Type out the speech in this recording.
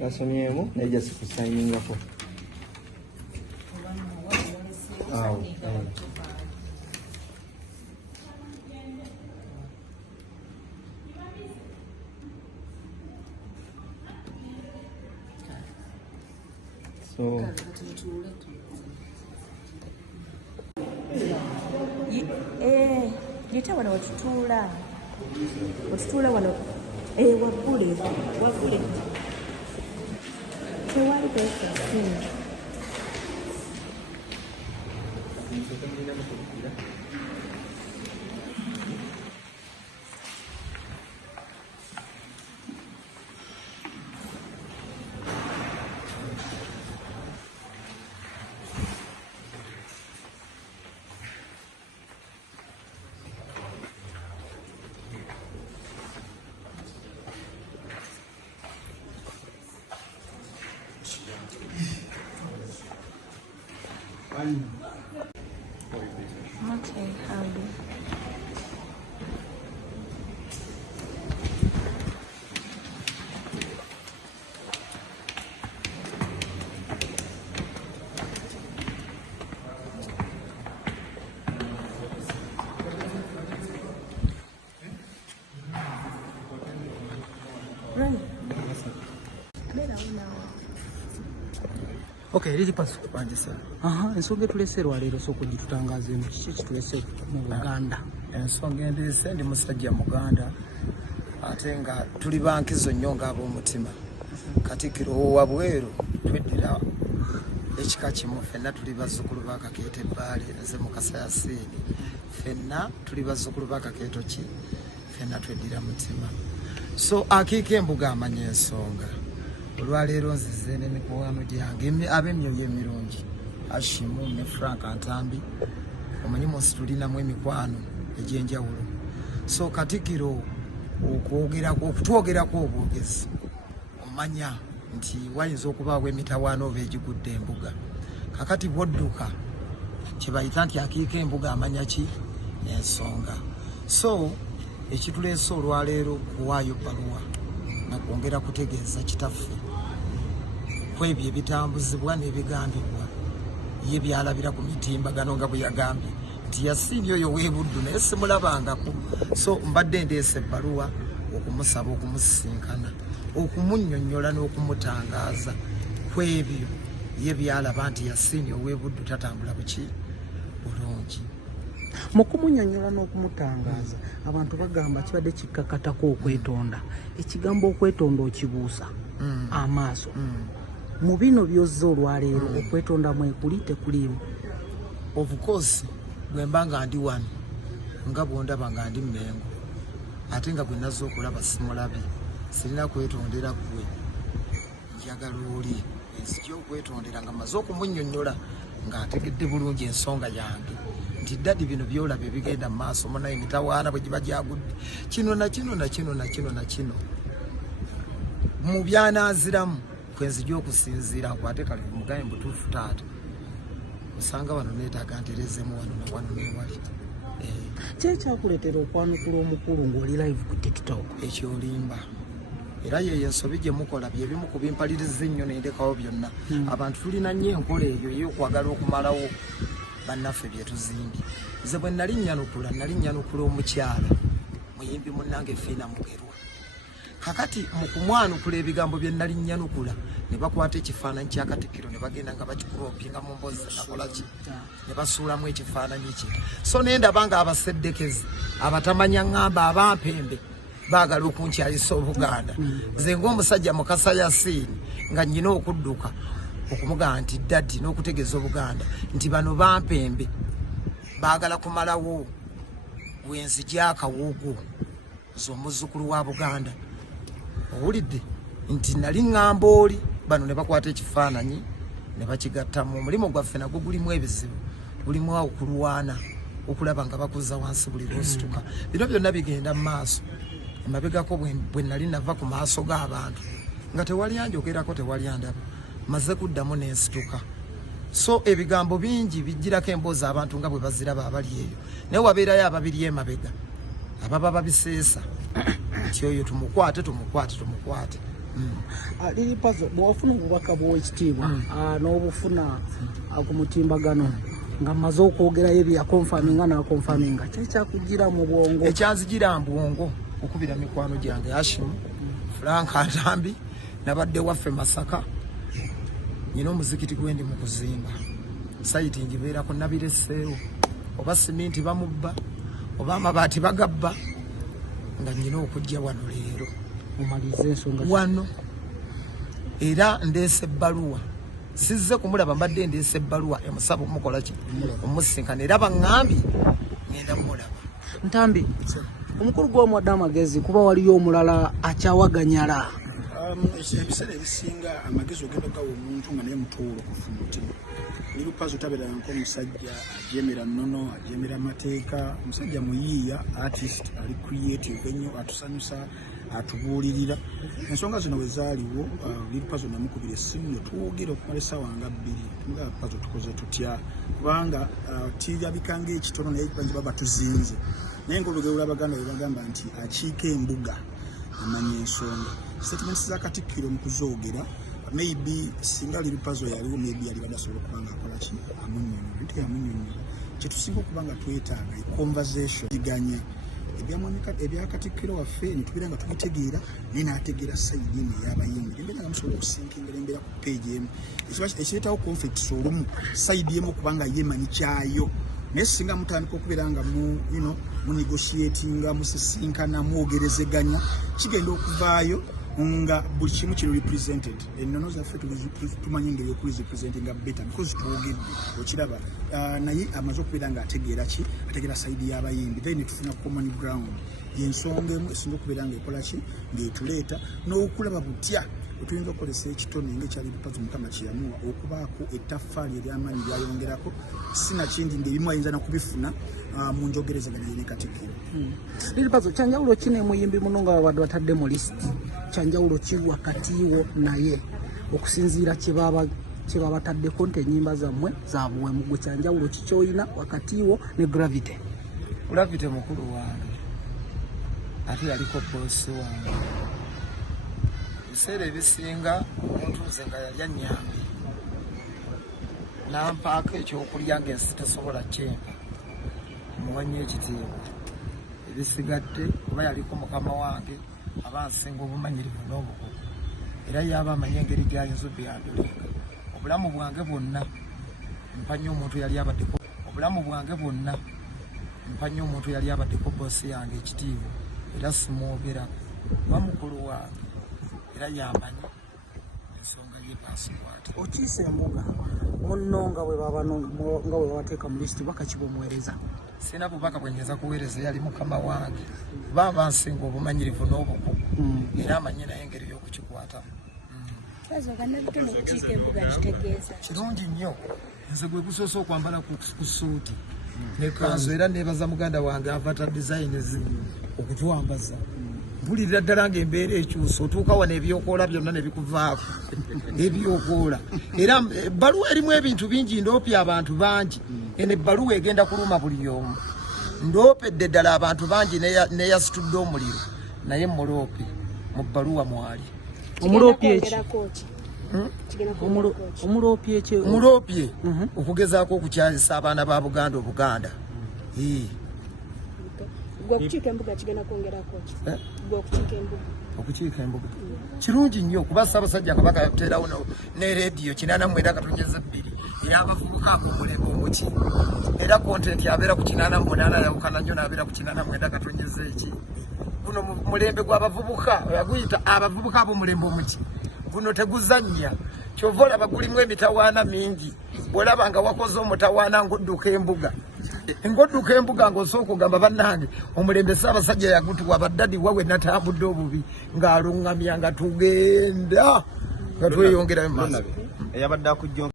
Gasomyemu naye jasi kusayiningako. So yita wano watutuula wano waggule tewali breakfast. Okay, Okay, lili pasu kupandisa. Ensonga tulese lwaleero sokugitutangaza eno kiki kitulese mu Buganda. Ensonga endese ndi musajja Muganda ate nga tuli bankizo nnyo ng'ab'omutima. Katikkiro wabweru tweddira ekika kimu, ffenna tuli bazzukulu ba Kakeeto Ebbaale, nze Mukasa Yasiini. Ffenna tuli bazzukulu ba Kakeeto ki, ffenna tweddira mutima. So akiika embuga amanya ensonga. Olwaleero nzize n'emikwano gyange ab'emyoyo emirungi Ashimu ne Frank Antambi, omanyi munsi tulinamu emikwano egy'enjawulo. So Katikkiro okutwogerako obwogezi omanya nti wayinza okubaawo emitawaana oba egigudde embuga. Kakati bwodduka kye bayita nti akiika embuga amanya ki ensonga. So ekituleese olwaleero kuwaayo bbaluwa na kwongera kutegeeza kitaffe kwebyo ebitambuzibwa n'ebigambibwa ye byalabira ku mitimbagano nga bwe yagambye nti Yasiini oyo w'Ebuddu naye simulabangako. So mbadde ndeese ebbaluwa okumusaba okumusisinkana, okumunnyonnyola n'okumutangaaza kwebyo ye byalaba nti Yasiini ow'Ebuddu tatambula buki bulungi. Mu kumunnyonnyola n'okumutangaaza abantu bagamba kibadde kikkakatako okwetonda. Ekigambo okwetonda okibuusa amaaso. Mu bino byozza olwaleero okwetonda mwekuli tekuliimu. Of course bwe mba nga ndi wano nga bw'ondaba nga ndi Mmengo ate nga gwe nazze okulaba simulabye, sirina kwetondera ggwe, njagala oli enzija okwetondera nga maze okumunnyonnyola ng'ategedde bulungi ensonga yange nti ddadi bino byolaba ebigenda mu maaso munaye emitawaana bwe giba gyagudde kino na kino na kino na kino na kino mu byanaaziramu kwe nzija okusinziira nkwate kale mugaye mbutuufu taata osanga wano neetaaga ntereezemu wano newali. Ki ekyakuleetera okwanukula omukulu ng'oli live ku TikTok? Ekyolimba era yeyo ensobi gye mukola byebimu ku bimpaliriza ennyo nendekawo byonna. Abantu tulina nnyo enkola eyo ey'okwagala okumalawo bannaffe bye tuzimbye. Nze bwe nali nnyanukula omukyala muyimbi munnange Fiina Mugerwa. Kakati mu kumwanukula ebigambo bye nali nnyanukula ne bakwata ekifaananyi kya Katikkiro ne bagenda nga bakikuroopinga mu mboozi nakola ki ne basuulamu ekifaananyi kye. So nendaba nga abaseddekezi abatamanya ŋŋamba abampembe baagala okunkyayisa Obuganda. Nze ng'omusajja Mukasa Yasiini nga nnyina okudduka okumugamba nti ddadi n'okutegeeza Obuganda nti bano bampembe baagala kumalawo wenzija akawuugo z'omuzzukulu wa Buganda. Owulidde nti nali ŋŋamba oli bano ne bakwata ekifaananyi ne bakigattamu. Omulimu gwaffe nagwo gulimu ebizibu, gulimu okulwana okulaba nga bakuza wansi buli lwosituka. Bino byonna bigenda mu maaso. Emabegako bwe nali nava ku maaso g'abantu nga tewali anjogerako, tewali andaba, maze kuddamu n'ensituka. so ebigambo bingi bijjirako emboozi abantu nga bwe baziraba abali eyo naye wabeerayo ababiri emabega ababa babiseesa nti oyo tumukwate. Lili Puzzle bw'ofuna obubaka bw'ekitiibwa n'obufuna ku mutimbagano nga mmaze okwogerayo byakonfaminga n'akonfaminga kyekyakugira mu bwongo ekyanzigira mu bwongo okubira mikwano gyange Hashim Frank Atambi nabadde waffe Masaka nyina omuzikiti gwendi mu kuzimba sayiti ngibeerako nabireseewo oba siminti bamubba oba amabaati bagabba nga nyina okujja wano leero omalize ensonga wano era ndeese ebbaluwa sizze kumulaba mbadde ndeese ebbaluwa emusaba omukola ki omusinkana era baŋŋambye ngenda mulaba. Ntambi omukulu gw'omwadde amagezi kuba waliyo omulala akyawaganyala ebiseera ebisinga amagezi ogenda gawa omuntu nga naye mutuulo kufa mutima Lili Puzzle tabeera nk'omusajja ajemera nnono ajemera amateeka omusajja muyiiya artist ali creative ennyo atusanyusa atubuulirira ensonga zino bwe zaaliwo Lili Puzzle namukubira essimu ne tuwogera okumala essaawa nga 2 tumugamba Puzzle tukoze tutya kubanga kirabika ng'ekitono naye bangi baba tuzinze naye ng'olugero lw'Abaganda bwe bagamba nti akiika embuga amanya ensonga statements za Katikkiro mu kuzoogera maybe singa Lili Puzzle yaliwo maybe yali badasobola okubanga akola ki amunyonyola kyetusinga okubanga twetaaga conversation iganya ebya Katikkiro waffe netubira nga tubitegeera naye n'ategeera sayidi eno ey'abayimbi embeera nga musobola okusinkingera embeera ku page emu ekireetawo conflicts olumu sayidi emu okubanga yeemanyi kyayo naye singa mutandika okubeera nga munegotiatinga musisinkana mwogerezeganya kigenda okuvaayo nga buli kimu kiri represented ennono zaffe tumanyi engeri okurepresentinga better because twogedde okiraba naye amaze okubeera nga ategeera sayidi y'abayimbi then tufuna common ground yensonga emu esinga okubeera nga ekola ki ng'etuleeta n'okulaba butya otuyinza okukolesa ekitone ng'ekya Lili Puzzle Mukama kyeyamuwa okubaako ettaffaali ery'amaanyi lyayongerako sinakindi ng'ebimu ayinza nakubifuna mu njogerezaganya ne Katikkiro. Lili Puzzle kyanjawulo ki ne muyimbi muno nga babadde batadde mu list kyanjawulo ki wakatiwo naye okusinziira kye babataddeko nti ennyimba zammwe zabuwemu gwe kyanjawulo ki ky'olina wakatiwo ne Gravity mukulu wange ate yaliko boosi wange ebiseera ebisinga omuntu nze nga yali annyambi nampaako ekyokulya ng'ensi tesobola kyempa muwanya ekitiibwa ebisigadde kuba yaliko mukama wange aba nsinga obumanyirivu n'obukugu era yaba amanye engeri gy'ayinza obyandulinga obulamu bwange bwonna mpanya omuntu yali abaddeko boosi yange ekitiibwa era simwogerako kuba mukulu wange era yamanyi ensonga y'epaasipooti. Okiise embuga munno nga bwe babateeka mu lisiti baka kibomwereza sina bubaka bwe nnyinza kuweereza yali mukama wange baba nsinga obumanyirivu n'obukugu era amanyi naye engeri y'okukikwatamu. Kirungi nnyo nze gwe gusoose okwambala ku suuti nekanzu era nebaza muganda wange avata designs okutwambaza mpulirira ddala ng'embeera ekyusa otuuka wano ebyokoola byonna ne bikuvaako ebyokoola era ebbaluwa erimu ebintu bingi ndoopye abantu bangi eno ebbaluwa egenda kuluma buli omu ndoopedde ddala abantu bangi neyasitudde omuliro naye muloope mu bbaluwa mwali omulopye okugezaako okukyalisa abaana ba Buganda obuganda. Okukiika embuga kirungi nnyo kuba Ssaabasajja Kabaka yateerawo ne rediyo 89.2 era abavubuka ab'omulembe omuki era kontenti abeera ku 88 yawukana nnyo n'abeera ku 89.2 guno mulembe gw'abavubuka yaguyita abavubuka ab'omulembe omuki guno teguzannya kyova olaba gulimu emitawaana mingi bw'olaba nga wakoze omutawaana ng'odduka embuga ng'osooka ogamba bannange omulembe Ssaabasajja yagutuwa baddadi wawe natambudde obubi ng'aluŋŋamya nga tugenda nga tweyongerayo mu maaso.